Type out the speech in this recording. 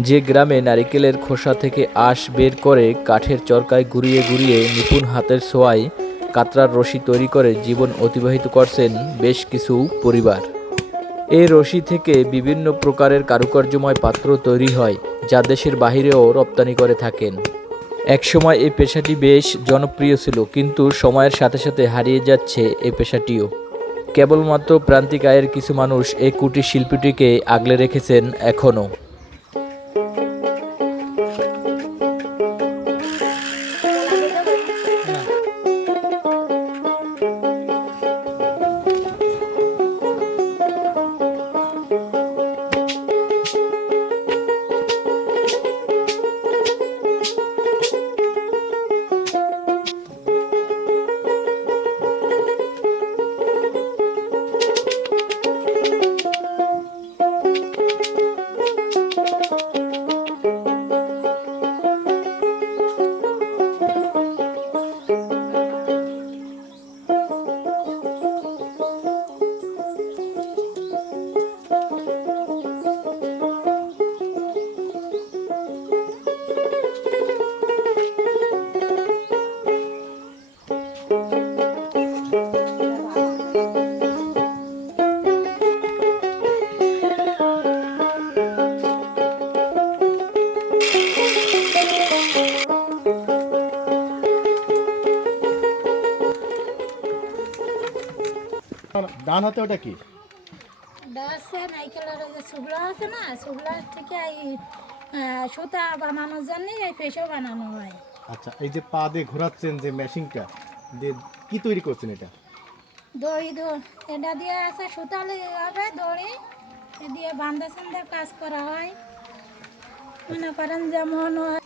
যে গ্রামে নারিকেলের খোসা থেকে আঁশ বের করে কাঠের চরকায় ঘুরিয়ে ঘুরিয়ে নিপুণ হাতের ছোঁয়ায় কাতরার রশি তৈরি করে জীবন অতিবাহিত করছেন বেশ কিছু পরিবার। এই রশি থেকে বিভিন্ন প্রকারের কারুকার্যময় পাত্র তৈরি হয়, যা দেশের বাহিরেও রপ্তানি করে থাকেন। একসময় এই পেশাটি বেশ জনপ্রিয় ছিল, কিন্তু সময়ের সাথে সাথে হারিয়ে যাচ্ছে এই পেশাটিও। কেবলমাত্র প্রান্তিক আয়ের কিছু মানুষ এই কুটির শিল্পীটিকে আগলে রেখেছেন এখনও। ডান হাতে ওটা কি? আছে নাইকেলের যে সুগলা আছে না সুগলা থেকে এই সুতা বানানোর জন্য এই ফেসও বানানো হয়। আচ্ছা এই যে পা দিয়ে ঘোরাচ্ছেন যে মেশিনটা দিয়ে কি তৈরি করছেন এটা? দড়ি এটা দিয়ে আছে সুতা হবে দড়ি। দিয়ে বান্ধা সান্ধা কাজ করা হয়। মনে করেন যেমন হয়।